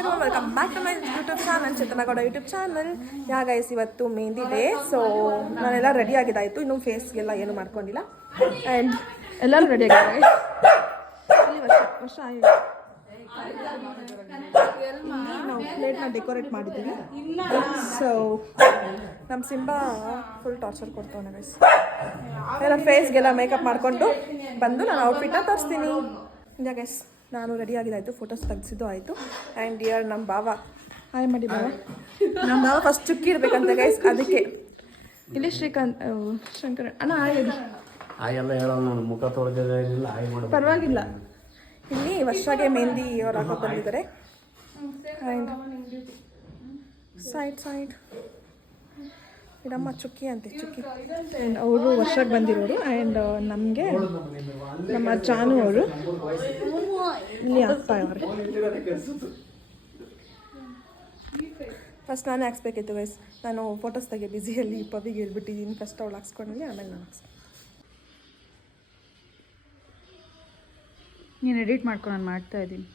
everyone, welcome back to my YouTube channel, Chetana Gowda YouTube channel. Yeah guys, ಇವತ್ತು mehndi day. So ನಾನೆಲ್ಲ ready ಆಗಿದ್ದಾಯಿತು, ಇನ್ನು ಫೇಸ್ಗೆಲ್ಲ ಏನು ಮಾಡ್ಕೊಂಡಿಲ್ಲ. And ಎಲ್ಲರೂ ರೆಡಿ ಆಗಿದ್ದಾರೆ. ಇಲ್ಲಿ ವರ್ಷ ಆಯಿತು ನಾವು ಪ್ಲೇಟ್ನ ಡೆಕೋರೇಟ್ ಮಾಡಿದ್ದೀವಿ. ಸೊ ನಮ್ಮ ಸಿಂಬಾ ಫುಲ್ ಟಾರ್ಚರ್ ಕೊಡ್ತಾನೆ ಗೈಸ್. ಎಲ್ಲ ಫೇಸ್ಗೆಲ್ಲ ಮೇಕಪ್ ಮಾಡಿಕೊಂಡು ಬಂದು ನಾನು ಔಟ್ಫಿಟ್ನ ತೋರಿಸ್ತೀನಿ. ಇಲ್ಲ ಗೈಸ್, ನಾನು ರೆಡಿ ಆಗಿದ್ದಾಯಿತು, ಫೋಟೋಸ್ ತೆಗೆಸಿದ್ದು ಆಯಿತು. ಆ್ಯಂಡ್ ಇಯರ್ ನಮ್ಮ ಬಾವ ಹಾಯ್ ಮಾಡಿ ಬಾವ. ನಮ್ಮ ಬಾವ ಫಸ್ಟ್ ಚುಕ್ಕಿ ಇಡ್ಬೇಕಂತ ಗೈಸ್, ಅದಕ್ಕೆ ಇಲ್ಲಿ ಶ್ರೀಕಾಂತ್ ಶಂಕರ ಅಣ್ಣ ಆಗಿದೆ ಮುಖ ತೊಳೆದಿಲ್ಲ, ಪರವಾಗಿಲ್ಲ. ಇಲ್ಲಿ ವರ್ಷಾಗೆ ಮೆಹಂದಿ ಅವ್ರು ಹಾಕೋಕೆ ಬಂದಿದ್ದಾರೆ. ಆ್ಯಂಡ್ ಸೈಡ್ ಇದಮ್ಮ ಚುಕ್ಕಿ ಅಂತೆ ಚುಕ್ಕಿ. ಆ್ಯಂಡ್ ಅವರು ವರ್ಷಕ್ಕೆ ಬಂದಿರೋರು. ಆ್ಯಂಡ್ ನಮಗೆ ನಮ್ಮ ಜಾನು ಅವರು ಇಲ್ಲಿ ಆಗ್ತಾ ಇದ್ದಾರೆ. ಫಸ್ಟ್ ನಾನೇ ಹಾಕ್ಸ್ಬೇಕಿತ್ತು ಗೈಸ್, ನಾನು ಫೋಟೋಸ್ ತೆಗೆ ಬ್ಯುಸಿಯಲ್ಲಿ ಪವಿಗೆ ಹೇಳ್ಬಿಟ್ಟಿದ್ದೀನಿ. ಫಸ್ಟ್ ಅವಳು ಹಾಕ್ಸ್ಕೊಂಡ್ಲಿ, ಆಮೇಲೆ ನಾನು ನೀನು ಎಡಿಟ್ ಮಾಡ್ಕೊಂಡು ನಾನು ಮಾಡ್ತಾ ಇದ್ದೀನಿ.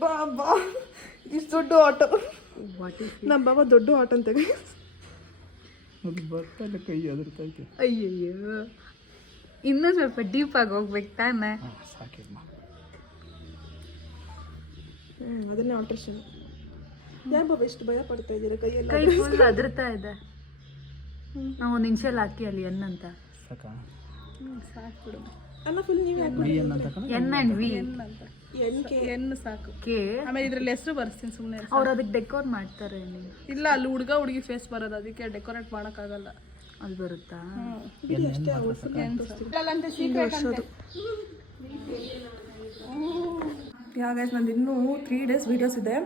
ಬಾಬಾ ಇಷ್ಟು ದೊಡ್ಡ ಆಟೋ, ನಮ್ಮ ಬಾಬಾ ದೊಡ್ಡ ಆಟೋ ಅಂತ ಬರ್ತಲ್ಲ ಕೈ ಅದರ್ತೈತೆ. ಅಯ್ಯಯ್ಯೋ, ಇನ್ನೂ ಸ್ವಲ್ಪ ಡೀಪ್ ಆಗಿ ಹೋಗ್ಬೇಕು ತಾನೆ. ಅದನ್ನೇ ಆಲ್ಟ್ರೇಷನ್. ಯಾಕೆ ಬಾಬಾ ಎಷ್ಟು ಭಯ ಪಡ್ತಾ ಇದ್ದೀರಾ? ಕೈ ಫುಲ್ ಅದರ್ತಾ ಇದೆ. ನಾವು ಒಂದು ಇನ್ಷಿಯಲ್ ಹಾಕಿ ಅಲ್ಲಿ ಎನ್ ಅಂತ ಸಾಕು ಬಿಡು. ಅನ್ನ ಫುಲ್ ನೀವು ಎನ್ ಆ್ಯಂಡ್ ವಿ ಎನ್ ಸಾಕು. ಕೆ ಆಮೇಲೆ ಇದ್ರಲ್ಲಿ ಹೆಸರು ಬರ್ತೀನಿ ಸುಮ್ಮನೆ. ಅವ್ರು ಅದಕ್ಕೆ ಡೆಕೋರ್ ಮಾಡ್ತಾರೆ. ಇಲ್ಲ, ಅಲ್ಲಿ ಹುಡುಗಿ ಫೇಸ್ ಬರೋದು, ಅದಕ್ಕೆ ಡೆಕೋರೇಟ್ ಮಾಡೋಕ್ಕಾಗಲ್ಲ. ಅಲ್ಲಿ ಬರುತ್ತಾ? ಗೈಸ್ ನಂದು ಇನ್ನೂ 3 days ವೀಡಿಯೋಸ್ ಇದೆ,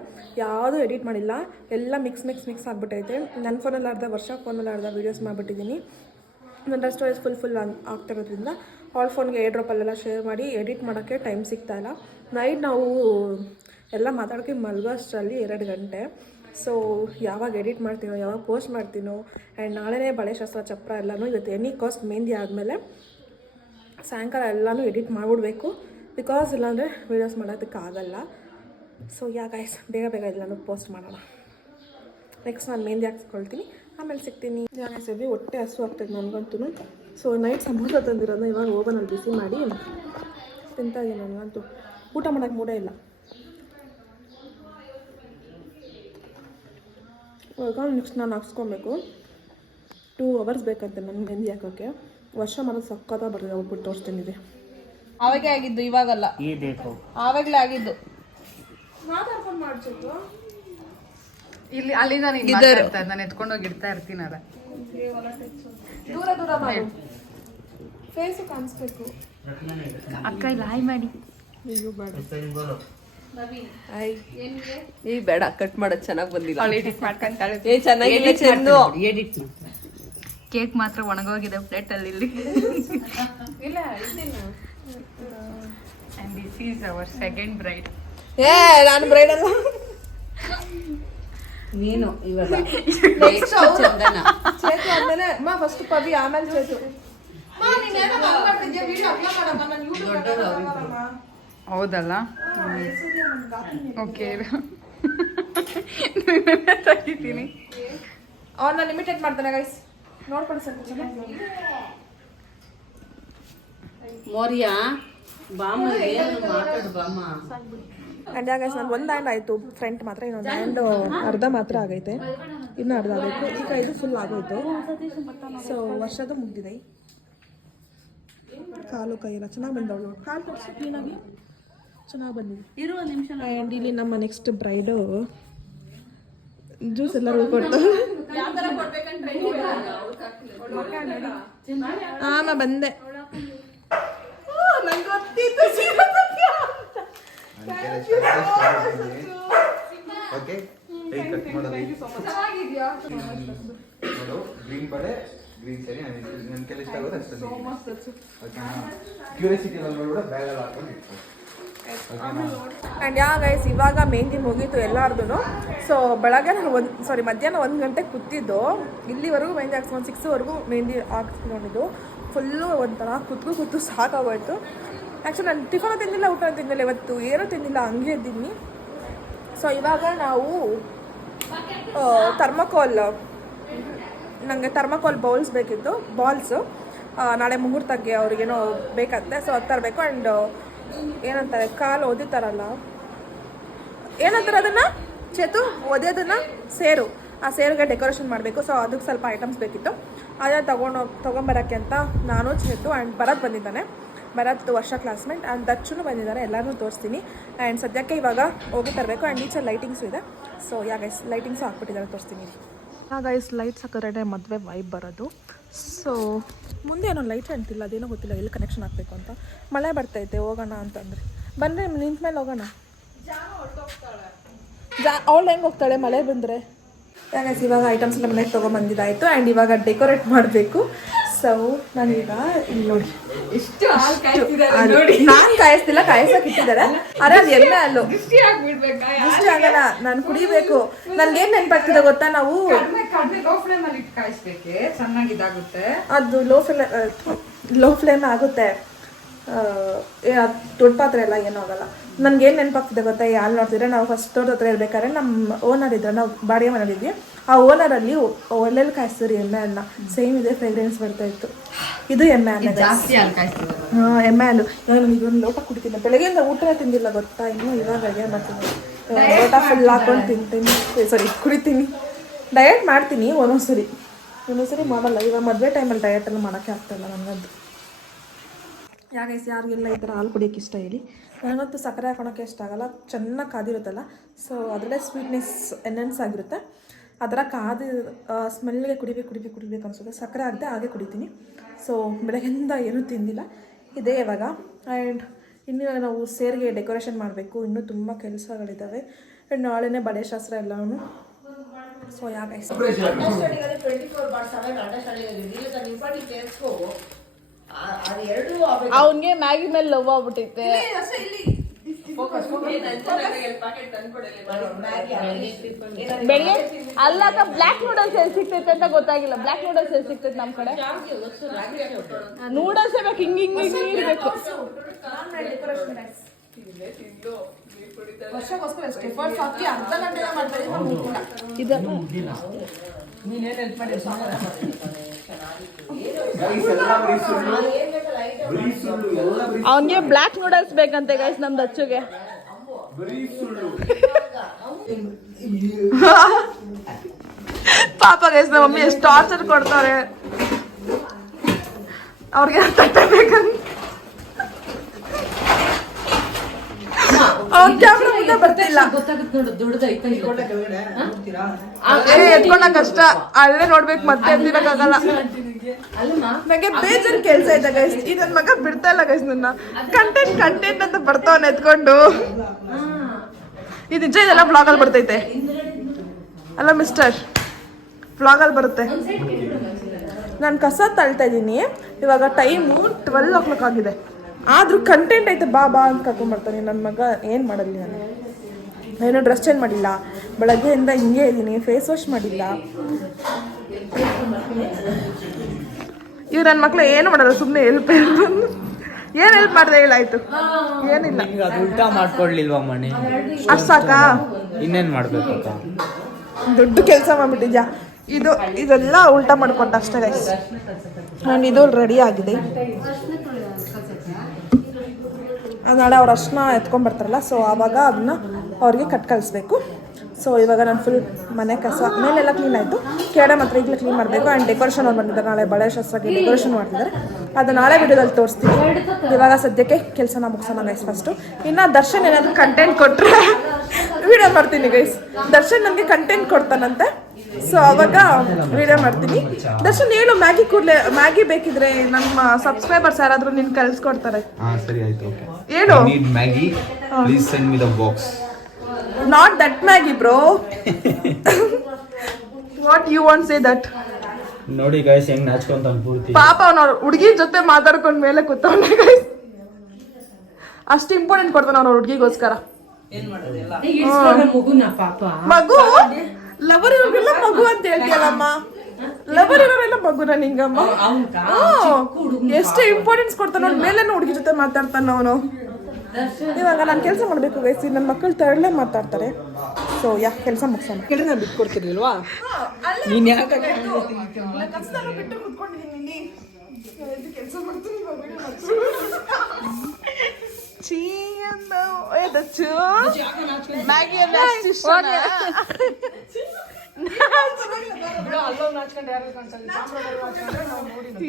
ಯಾವುದೂ ಎಡಿಟ್ ಮಾಡಿಲ್ಲ. ಎಲ್ಲ ಮಿಕ್ಸ್ ಆಗಿಬಿಟ್ಟೈತೆ. ನನ್ನ ಫೋನಲ್ಲಿ ಅರ್ಧ, ವರ್ಷ ಫೋನಲ್ಲಿ ಅರ್ಧ ವೀಡಿಯೋಸ್ ಮಾಡಿಬಿಟ್ಟಿದ್ದೀನಿ. ನನ್ನ ಸ್ಟೋರೇಜ್ ಫುಲ್ ಆಗ್ತಿರೋದ್ರಿಂದ ಆಲ್ ಫೋನ್ಗೆ ಏರ್ ಡ್ರಾಪಲ್ಲೆಲ್ಲ ಶೇರ್ ಮಾಡಿ ಎಡಿಟ್ ಮಾಡೋಕ್ಕೆ ಟೈಮ್ ಸಿಗ್ತಾಯಿಲ್ಲ. ನೈಟ್ ನಾವು ಎಲ್ಲ ಮಾತಾಡ್ಕೊಂಡು ಮಲಗೋ ಅಷ್ಟರಲ್ಲಿ 2 ಗಂಟೆ. ಸೊ ಯಾವಾಗ ಎಡಿಟ್ ಮಾಡ್ತೀನೋ, ಯಾವಾಗ ಪೋಸ್ಟ್ ಮಾಡ್ತೀನೋ. ಆ್ಯಂಡ್ ನಾಳೆನೇ ಬಳೆ ಶಾಸ್ತ್ರ ಚಪ್ರ ಎಲ್ಲನೂ ಇವತ್ತು ಎನಿ ಕಾಸ್ಟ್ ಮೆಹಂದಿ ಆದಮೇಲೆ ಸಾಯಂಕಾಲ ಎಲ್ಲನೂ ಎಡಿಟ್ ಮಾಡಿಬಿಡ್ಬೇಕು. ಬಿಕಾಸ್ ಇಲ್ಲಾಂದರೆ ವೀಡಿಯೋಸ್ ಮಾಡೋದಕ್ಕಾಗಲ್ಲ. ಸೊ ಗೈಸ್, ಬೇಗ ಎಲ್ಲನೂ ಪೋಸ್ಟ್ ಮಾಡೋಣ. ನೆಕ್ಸ್ಟ್ ನಾನು ಮೆಹಂದಿ ಹಾಕ್ಸ್ಕೊಳ್ತೀನಿ, ಆಮೇಲೆ ಸಿಗ್ತೀನಿ. ಸರಿ ಹೊಟ್ಟೆ ಹಸು ಆಗ್ತದೆ ನನಗಂತೂ. ಸೊ ನೈಟ್ ಸಮೋಸ ತಂದಿರೋದನ್ನ ಇವಾಗ ಓವನಲ್ಲಿ ಬಿಸಿ ಮಾಡಿ ತಿಂತಾ ಇದ್ದೀನಿ. ನನಗಂತೂ ಊಟ ಮಾಡೋಕ್ಕೆ ಮೂಡೇ ಇಲ್ಲ. ಇವಾಗ ನೆಕ್ಸ್ಟ್ ನಾನು ಹಾಕ್ಸ್ಕೊಬೇಕು. 2 hours ಬೇಕಂತೆ ನನಗೆ ಮೆಹಂದಿ ಹಾಕೋಕ್ಕೆ. ವರ್ಷ ಮಾಡೋದು ಸಕ್ಕತ್ತ ಬರ್ತದೆ. ಹೋಗ್ಬಿಟ್ಟು ತೋರಿಸ್ತೀನಿ. ಇದೆ ಅವಾಗೇ ಆಗಿದ್ದು, ಇವಾಗಲ್ಲ. ಆವಾಗಲೇ ಆಗಿದ್ದು. ಮಾತಾಡ್ಕೊಂಡು ಮಾಡ್ಸೋದು ಇಲ್ಲಿ ಅಲ್ಲಿ ನಾನು ಎತ್ಕೊಂಡೋಗಿ ಇಡ್ತಾ ಇರ್ತೀನಲ್ಲ. ದೂರ ಮಾಡು, ಫೇಸು ಕಾಣಿಸ್ಬೇಕು. ಅಕ್ಕ ಇಲ್ಲಿ ಹಾಯ್ ಮಾಡಿ. ಅಯ್ಯೋ ಬೇಡ, ಈ ಬೇಡ, ಕಟ್ ಮಾಡೋದು ಚೆನ್ನಾಗಿ ಬಂದಿಲ್ಲ. ಎಡಿಟ್ ಮಾಡ್ಕೊಂತಾಳೆ. ಚೆನ್ನಾಗಿಲ್ಲ ಚೆಂದು. ಕೇಕ್ ಮಾತ್ರ ಒಣಗೋಗಿದೆ ಪ್ಲೇಟಲ್ಲಿ ಇಲ್ಲಿ. And this is our second bride. ನಾನು ಬ್ರೈಡ್ ಅಲ್ಲ, ನೀನು ಇವಾಗ ಚಂದನ. ಚೇತು ಆದ್ಮೇಲೆ ಅಮ್ಮ ಫಸ್ಟ್ ಪವಿ, ಆಮೇಲೆ ಚೇತು. ಹೌದಲ್ಲ? ಓಕೆ, ತೆಗಿತೀನಿ. ಅವನ್ನ ಲಿಮಿಟೆಡ್ ಮಾಡ್ತಾನೆ ಗೈಸ್, ನೋಡ್ಕೊಂಡು ಸ್ವಲ್ಪ ಮೋರಿಯಾ ಬಾಮ ಮಾತಾಡು ಬಾಮ. ಆ್ಯಂಡ್ ಗೈಸ್ ನಾನು ಒಂದು ಹ್ಯಾಂಡ್ ಆಯಿತು ಫ್ರಂಟ್ ಮಾತ್ರ, ಇನ್ನೊಂದು ಹ್ಯಾಂಡ್ ಅರ್ಧ ಮಾತ್ರ ಆಗೈತೆ, ಇನ್ನೂ ಅರ್ಧ ಆಗಬೇಕು. ಈಗ ಇದು ಫುಲ್ ಆಗೋಯ್ತು. ಸೊ ವರ್ಷದ ಮುಗ್ದಿದೆ. ಕಾಲು ಕೈ ಎಲ್ಲ ಚೆನ್ನಾಗಿ ಬಂದವಳು. ಕಾಲು ತೋರಿಸಿ ಕ್ಲೀನಾಗಿ ಚೆನ್ನಾಗಿ ಬಂದಿದೆ. ಇರುವ ನಿಮಿಷ. ಆ್ಯಂಡ್ ಇಲ್ಲಿ ನಮ್ಮ ನೆಕ್ಸ್ಟ್ ಬ್ರೈಡು ಜ್ಯೂಸ್ ಎಲ್ಲರೂ ಕೊಡ್ತಾರೆ. ನಾ ಬಂದೆ. ನಂಗೆ ಗೊತ್ತಿತ್ತು ಆ್ಯಂಡ್ ಗೈಸ್ ಇವಾಗ ಮೆಹಂದಿ ಮುಗೀತು ಎಲ್ಲಾರ್ದು. ಸೊ ಬೆಳಗ್ಗೆ ನಾನು ಮಧ್ಯಾಹ್ನ 1 ಗಂಟೆಗೆ ಕೂತಿದ್ದು, ಇಲ್ಲಿವರೆಗೂ ಮೆಹಂದಿ ಹಾಕ್ಸ್ಕೊಂಡು 6ವರೆಗೂ ಮೆಹಂದಿ ಹಾಕ್ಸ್ಕೊಂಡಿದ್ದು. ಫುಲ್ಲು ಒಂಥರ ಕೂತು ಸಾಕಾಗೋಯ್ತು. ಆ್ಯಕ್ಚುಲಿ ನಾನು ಟಿಫನ್ ತಿಂದಿಲ್ಲ, ಊಟ ತಿಂದಿಲ್ಲ, ಇವತ್ತು ಏನೂ ತಿಂದಿಲ್ಲ, ಹಂಗೆ ಇದ್ದೀನಿ. ಸೊ ಇವಾಗ ನಾವು ಥರ್ಮಕೋಲ್, ನನಗೆ ಥರ್ಮಕೋಲ್ ಬೌಲ್ಸ್ ಬೇಕಿತ್ತು, ಬಾಲ್ಸು. ನಾಳೆ ಮುಹೂರ್ತಕ್ಕೆ ಅವ್ರಿಗೇನೋ ಬೇಕಂತೆ, ಸೊ ಅದು ತರಬೇಕು. ಆ್ಯಂಡ್ ಏನಂತಾರೆ, ಕಾಲು ಒದಿತಾರಲ್ಲ, ಏನಂತಾರೆ ಅದನ್ನು ಚೇತು, ಒದೆಯೋದನ್ನು ಸೇರು, ಆ ಸೇರಿಗೆ ಡೆಕೋರೇಷನ್ ಮಾಡಬೇಕು. ಸೊ ಅದಕ್ಕೆ ಸ್ವಲ್ಪ ಐಟಮ್ಸ್ ಬೇಕಿತ್ತು. ಅದೇ ತೊಗೊಂಬರೋಕ್ಕೆ ಅಂತ ನಾನು ಚೇತು ಆ್ಯಂಡ್ ಭರತ್ ಬಂದಿದ್ದಾನೆ. ಭರತ್ ವರ್ಷ ಕ್ಲಾಸ್ಮೇಟ್ ಆ್ಯಂಡ್ ದಚ್ಚುನು ಬಂದಿದ್ದಾರೆ. ಎಲ್ಲರೂ ತೋರಿಸ್ತೀನಿ. ಆ್ಯಂಡ್ ಸದ್ಯಕ್ಕೆ ಇವಾಗ ಹೋಗಿ ತರಬೇಕು. ಆ್ಯಂಡ್ ಈಚೆ ಲೈಟಿಂಗ್ಸು ಇದೆ. ಸೊ ಗೈಸ್ ಲೈಟಿಂಗ್ಸು ಹಾಕ್ಬಿಟ್ಟಿದ್ದಾರೆ, ತೋರಿಸ್ತೀನಿ. ಗೈಸ್ ಲೈಟ್ಸ್ ಹಾಕಿದ್ರೆ ಮದುವೆ ವೈಬ್ ಬರೋದು. ಸೊ ಮುಂದೆ ಏನೋ ಲೈಟ್ ಅಂತಿಲ್ಲ, ಅದೇನೋ ಗೊತ್ತಿಲ್ಲ ಎಲ್ಲಿ ಕನೆಕ್ಷನ್ ಹಾಕಬೇಕು ಅಂತ. ಮಳೆ ಬರ್ತೈತೆ, ಹೋಗೋಣ ಅಂತಂದರೆ ಬಂದರೆ ನಿಂತ ಮೇಲೆ ಹೋಗೋಣ. ಅವಳು ಹೆಂಗೆ ಹೋಗ್ತಾಳೆ ಮಳೆ ಬಂದರೆ? ಗೈಸ್ ಇವಾಗ ಐಟಮ್ಸ್ ಎಲ್ಲ ಮನೆಗೆ ತೊಗೊಂಬಂದಿದ್ದಾಯಿತು. ಆ್ಯಂಡ್ ಇವಾಗ ಡೆಕೋರೇಟ್ ಮಾಡಬೇಕು. ಸೊ ನಾನೀಗ ಇಲ್ಲಿ ನೋಡಿ, ನಾನು ಕಾಯಿಸ್ತಿಲ್ಲ, ಕಾಯಿಸೋಕೆ ಇಟ್ಟಿದ್ದಾರೆ. ಅರೆ ಅದು ಎಮ್ಮೆ ಅಲ್ಲೂ ದೃಷ್ಟಿ ಆಗಲ್ಲ, ನಾನು ಕುಡಿಬೇಕು. ನನ್ಗೇನು ನೆನಪಾಗ್ತಿದೆ ಗೊತ್ತಾ, ನಾವು ಅದು ಲೋ ಫ್ಲೇಮ್ ಆಗುತ್ತೆ, ದೊಡ್ಡ ಪಾತ್ರೆ ಎಲ್ಲ ಏನೂ ಆಗಲ್ಲ. ನನಗೇನು ನೆನಪಾಗ್ತಿದೆ ಗೊತ್ತಾ, ಯಾರು ನೋಡ್ತಿದ್ರೆ ನಾವು ಫಸ್ಟ್ ತೋಟದ ಹತ್ರ ಇರ್ಬೇಕಾದ್ರೆ ನಮ್ಮ ಓನರ್ ಇದ್ರು, ನಾವು ಬಾಡಿಗೆ ಮನೇಲಿದ್ವಿ. ಆ ಓನರಲ್ಲಿ ಒಳ್ಳೆಲ್ಲಿ ಕಾಯಿಸ್ತೀರಿ ಎಮ್ಮೆ ಅನ್ನ, ಸೇಮ್ ಇದೆ, ಫ್ರೇಗ್ರೆನ್ಸ್ ಬರ್ತಾ ಇತ್ತು. ಇದು ಎಮ್ಮೆ ಅನ್ನ, ಹಾಂ ಎಮ್ಮೆ ಹಾಲು. ಇವಾಗ ನಾನು ಇದೊಂದು ಲೋಟ ಕುಡಿತೀನಿ. ಬೆಳಗ್ಗೆಯಿಂದ ಊಟನೇ ತಿಂದಿಲ್ಲ ಗೊತ್ತಾ, ಇನ್ನೂ ಇವಾಗ ಅಡುಗೆ ಮಾಡ್ತೀನಿ. ಲೋಟ ಫುಲ್ ಹಾಕೊಂಡು ತಿಂತೀನಿ, ಕುಡಿತೀನಿ. ಡಯಟ್ ಮಾಡ್ತೀನಿ ಒಂದೊಂದ್ಸರಿ ಮಾಡಲ್ಲ. ಇವಾಗ ಮದುವೆ ಟೈಮಲ್ಲಿ ಡಯಟೆಲ್ಲ ಮಾಡೋಕ್ಕೆ ಆಗ್ತಾಯಿಲ್ಲ ನನಗಂತೂ. ಯಾರಿಗೆಲ್ಲ ಈ ಥರ ಹಾಲು ಕುಡಿಯೋಕ್ಕೆ ಇಷ್ಟ ಹೇಳಿ. ನನಗಂತೂ ಸಕ್ಕರೆ ಹಾಕೊಳಕ್ಕೆ ಇಷ್ಟ ಆಗಲ್ಲ, ಚೆನ್ನಾಗಿ ಕಾದಿರುತ್ತಲ್ಲ. ಸೊ ಅದರಲ್ಲೇ ಸ್ವೀಟ್ನೆಸ್ ಎನ್ಹೆನ್ಸ್ ಆಗಿರುತ್ತೆ. ಅದರ ಕಾದು ಸ್ಮೆಲ್ಗೆ ಕುಡಿಬೇಕು ಅನಿಸುತ್ತೆ. ಸಕ್ಕರೆ ಆಗದೆ ಹಾಗೆ ಕುಡಿತೀನಿ. ಸೊ ಬೆಳಗ್ಗೆಯಿಂದ ಏನೂ ತಿಂದಿಲ್ಲ, ಇದೇ ಇವಾಗ. ಆ್ಯಂಡ್ ಇನ್ನು ನಾವು ಸೇರಿಗೆ ಡೆಕೋರೇಷನ್ ಮಾಡಬೇಕು, ಇನ್ನೂ ತುಂಬ ಕೆಲಸಗಳಿದ್ದಾವೆ. ಆ್ಯಂಡ್ ನಾಳೆನೇ ಬಳೆ ಶಾಸ್ತ್ರ ಎಲ್ಲವೂ. ಸೊ ಅವನಿಗೆ ಮ್ಯಾಗಿ ಮೇಲೆ ಲವ್ ಆಗ್ಬಿಟ್ಟೈತೆ. ಬೆಳಿಗ್ಗೆ ಅಲ್ಲಕ್ಕ ಬ್ಲ್ಯಾಕ್ ನೂಡಲ್ಸ್ ಎಲ್ಲಿ ಸಿಗ್ತೈತೆ ಅಂತ ಗೊತ್ತಾಗಿಲ್ಲ. ಬ್ಲ್ಯಾಕ್ ನೂಡಲ್ಸ್ ಎಲ್ಲಿ ಸಿಗ್ತೈತೆ ನಮ್ಮ ಕಡೆ? ನೂಡಲ್ಸ್ ಬೇಕು, ಹಿಂಗೆ ಇರಬೇಕು. ಅವನಿಗೆ ಬ್ಲ್ಯಾಕ್ ನೂಡಲ್ಸ್ ಬೇಕಂತೆ ಗೈಸ್, ನಮ್ದು ಅಚ್ಚುಗೆ. ಪಾಪ ಗೈಸ್, ನಮ್ಮ ಮಮ್ಮಿ ಎಷ್ಟು ಟಾರ್ಚರ್ ಕೊಡ್ತಾರೆ ಅವ್ರಿಗೆ. ತಟ್ಟೆ ಬೇಕಂತ ಕ್ಯಾಮ್ರಾ ಮುಂದೆ ಬರ್ತಿಲ್ಲ, ಎತ್ಕೊಂಡ ಕಷ್ಟ. ಅಲ್ಲೇ ನೋಡ್ಬೇಕು, ಮತ್ತೆ ಎತ್ತಿರಕ್ಕಾಗಲ್ಲ. ನನಗೆ ಬೇಜಾರು ಕೆಲಸ ಇದೆ ಗೈಸ್. ಈ ನನ್ನ ಮಗ ಬಿಡ್ತಾ ಇಲ್ಲ ಗೈಸ್ ನನ್ನ. ಕಂಟೆಂಟ್ ಅಂತ ಬರ್ತಾವನ್ನ ಎತ್ಕೊಂಡು. ಇದು ನಿಜ, ಇದೆಲ್ಲ ವ್ಲಾಗಲ್ಲಿ ಬರ್ತೈತೆ ಅಲ್ಲ ಮಿಸ್ಟರ್, ವ್ಲಾಗಲ್ಲಿ ಬರುತ್ತೆ. ನಾನು ಕಸ ತಳ್ತಾ ಇದ್ದೀನಿ. ಇವಾಗ ಟೈಮು 12 ಆಗಿದೆ. ಆದರೂ ಕಂಟೆಂಟ್ ಐತೆ, ಬಾ ಅಂತ ಕರ್ಕೊಂಡ್ಬರ್ತಾನೆ ನನ್ನ ಮಗ. ಏನು ಮಾಡಲಿ ನಾನು? ಏನೋ ಡ್ರೆಸ್ ಚೇಂಜ್ ಮಾಡಿಲ್ಲ, ಬೆಳಗ್ಗೆಯಿಂದ ಹಿಂಗೆ ಇದ್ದೀನಿ, ಫೇಸ್ ವಾಶ್ ಮಾಡಿಲ್ಲ. ಇವ್ರು ನನ್ನ ಮಕ್ಳು ಏನು ಮಾಡಲ್ಲ, ಸುಮ್ಮನೆ ಹೆಲ್ಪ್ ಏನು ಹೆಲ್ಪ್ ಮಾಡಿದೆ ಹೇಳಾಯ್ತು? ಏನಿಲ್ಲ. ಉಲ್ಟಾ ಮಾಡ್ಕೊಡ್ಲಿಲ್ವಾ ಮಣಿ? ಅಷ್ಟು ಸಾಕಾ? ಇನ್ನೇನು ಮಾಡ್ಬೇಕು? ದೊಡ್ಡ ಕೆಲಸ ಮಾಡ್ಬಿಟ್ಟಿದ್ಯಾ. ಇದೆಲ್ಲ ಉಲ್ಟಾ ಮಾಡ್ಕೊಟ್ಟ ಅಷ್ಟೇ ಗೈಸ್. ನಾನು ಇದು ರೆಡಿ ಆಗಿದೆ. ನಾಳೆ ಅವ್ರು ಅರ್ಶನ ಎತ್ಕೊಂಡ್ಬರ್ತಾರಲ್ಲ, ಸೊ ಆವಾಗ ಅದನ್ನ ಅವ್ರಿಗೆ ಕಳಿಸ್ಬೇಕು. ಸೊ ಇವಾಗ ನಾನು ಫುಲ್ ಮನೆ ಕಸ ಮೇಲೆಲ್ಲ ಕ್ಲೀನ್ ಆಯಿತು, ಕೆಳಗಡೆ ಮಾತ್ರ ಈಗಲೇ ಕ್ಲೀನ್ ಮಾಡಬೇಕು. ಆ್ಯಂಡ್ ಡೆಕೋರೇಷನ್ ಅವ್ರು ಬಂದಿದ್ದಾರೆ, ನಾಳೆ ಬಳೆ ಶಾಸ್ತ್ರಕ್ಕೆ ಡೆಕೋರೇಷನ್ ಮಾಡ್ತಿದ್ದಾರೆ. ಅದು ನಾಳೆ ವಿಡಿಯೋದಲ್ಲಿ ತೋರಿಸ್ತೀನಿ. ಇವಾಗ ಸದ್ಯಕ್ಕೆ ಕೆಲಸನ ಮುಗಿಸೋಣ ಗೈಸ್ ಫಸ್ಟು. ಇನ್ನು ದರ್ಶನ್ ಏನಾದರೂ ಕಂಟೆಂಟ್ ಕೊಟ್ಟರೆ ವಿಡಿಯೋ ಮಾಡ್ತೀನಿ ಗೈಸ್. ದರ್ಶನ್ ನನಗೆ ಕಂಟೆಂಟ್ ಕೊಡ್ತಾನಂತೆ, ಸೊ ಅವಾಗ ವಿಡಿಯೋ ಮಾಡ್ತೀನಿ. ದರ್ಶನ್ ಹೇಳು, ಮ್ಯಾಗಿ ಬೇಕಿದ್ರೆ ನಮ್ಮ ಸಬ್ಸ್ಕ್ರೈಬರ್ಸ್ ಯಾರಾದರೂ ನಿನ್ನ ಕಳಿಸ್ಕೊಡ್ತಾರೆ. ಸರಿ ಆಯ್ತು, ಓಕೆ. ಹೇಳು. I need Maggi. Please send me the box. Not that Maggi, bro. What you want say that? ನೋಡಿ ಗೈಸ್ ಹೆಂಗ್ ನಾಚ್ಕೊಂತಾನ ಪೂರ್ತಿ. ಪಾಪ ಅವನ ಹುಡುಗಿ ಜೊತೆ ಮಾತಾಡ್ಕೊಂಡ್ ಮೇಲೆ ಕೂತವನೆ ಗೈಸ್. ಅಷ್ಟು ಇಂಪಾರ್ಟೆಂಟ್ ಕೊಡ್ತಾನ ಅವ್ರ ಹುಡುಗಿಗೋಸ್ಕರ. ಮಗು ಲವರ್ ಇವ್ರಿಗೆಲ್ಲ ಮಗು ಅಂತ ಹೇಳ್ತೀಯಲ್ಲಮ್ಮ. ಲವರ್ ಇರೋರೆಲ್ಲ ಮಗುನ ನಿಂಗಮ್ಮ ಎಷ್ಟು ಇಂಪಾರ್ಟೆನ್ಸ್ ಕೊಡ್ತಾನ ನೋಡಿ ಮೇಲೆ ಹುಡುಗಿ ಜೊತೆ ಮಾತಾಡ್ತಾನ ಅವನು. ಇವಾಗ ನಾನು ಕೆಲಸ ಮಾಡಬೇಕು ಗೈಸ್, ನನ್ನ ಮಕ್ಕಳು ತರಳೆ ಮಾತಾಡ್ತಾರೆ. ಸೊ ಕೆಲಸ ಮುಗಿಸೋಣ. ಕೇಳಿ ನಾನು ಬಿಟ್ಕೊಡ್ತಿರ್ಲಿಲ್ವಾ? ನೀನ್ ಯಾಕೆ ಬಿಟ್ಟು ಕುತ್ಕೊಂಡಿದ್ದೀನಿ ಕೆಲಸ ಮಾಡ್ತೀನಿ.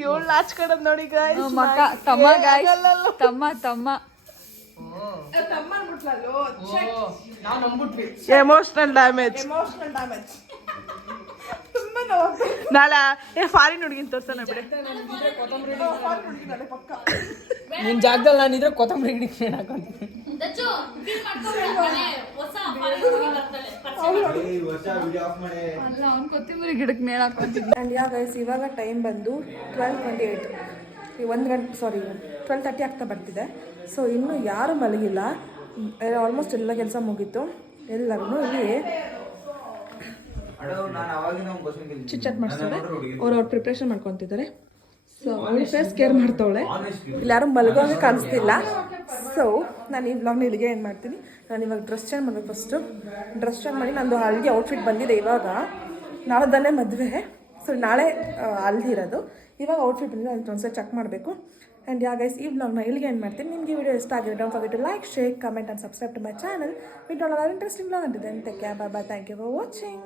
ಇವಳು ನಾಚ್ಕೊಂಡ್ ನೋಡಿ ತಮ್ಮ ಎಮೋಷನಲ್ ಡ್ಯಾಮೇಜ್ ತುಂಬಾ ನಾಳೆ ಫಾರಿನ್ ಹುಡುಗಿನ ತೋರ್ಸೋಣ ಬಿಡಿ. ನಿನ್ ಜಾಗದಲ್ಲಿ ನಾನಿದ್ರೆ ಕೊತ್ತಂಬರಿ ಗಿಡಕ್ಕೆ ನೇಣು ಹಾಕೊಂತೀನಿ. ಕೊತ್ತಿಮೂರಿ ಗಿಡಕ್ಕೆ ನೇಣು ಹಾಕೊಂತೀನಿ. ಆ್ಯಂಡ್ ಗೈಸ್ ಇವಾಗ ಟೈಮ್ ಬಂದು 12:28, 12:30 ಆಗ್ತಾ ಬರ್ತಿದೆ. ಸೊ ಇನ್ನೂ ಯಾರು ಮಲಗಿಲ್ಲ, ಆಲ್ಮೋಸ್ಟ್ ಎಲ್ಲ ಕೆಲಸ ಮುಗೀತು. ಎಲ್ಲರೂ ಇಲ್ಲಿ ಚಿಟ್ ಮಾಡಿಸ್ತಾರೆ, ಅವ್ರು ಪ್ರಿಪ್ರೇಷನ್ ಮಾಡ್ಕೊತಿದ್ದಾರೆ. ಸೊ ಅವಳು ಫೇಸ್ ಕೇರ್ ಮಾಡ್ತಾವಳೆ, ಇಲ್ಲಿ ಯಾರು ಮಲಗೋಂಗೆ ಕಾಣಿಸ್ತಿಲ್ಲ. ಸೊ ನಾನು ಈ ವ್ಲಾಗ್ನ ಇಲ್ಲಿಗೆ ಏನು ಮಾಡ್ತೀನಿ. ನಾನು ಇವಾಗ ಡ್ರೆಸ್ ಚೇಂಜ್ ಮಾಡಬೇಕು. ಫಸ್ಟು ಡ್ರೆಸ್ ಚೇಂಜ್ ಮಾಡಿ ನಂದು ಹಲ್ದಿ ಔಟ್ಫಿಟ್ ಬಂದಿದೆ. ಇವಾಗ ನಾಳೆದಲ್ಲೇ ಮದುವೆ, ಸೊ ನಾಳೆ ಹಲ್ದಿ ಇರೋದು. ಇವಾಗ ಔಟ್ಫಿಟ್ ಬಂದಿದೆ, ಅದಕ್ಕೆ ಒಂದ್ಸಲ ಚೆಕ್ ಮಾಡಬೇಕು. ಆ್ಯಂಡ್ ಗೈಸ್ ಈ ವ್ಲಾಗ್ನ ಇಲ್ಲಿಗೆ ಏನು ಮಾಡ್ತೀನಿ. ನಿಮಗೆ ವಿಡಿಯೋ ಇಷ್ಟ ಆಗಿದೆ, don't forget to like, share, comment and subscribe to my channel. With all interesting vlog ಅಂತಿದೆ. Take care, bye bye, thank you for watching.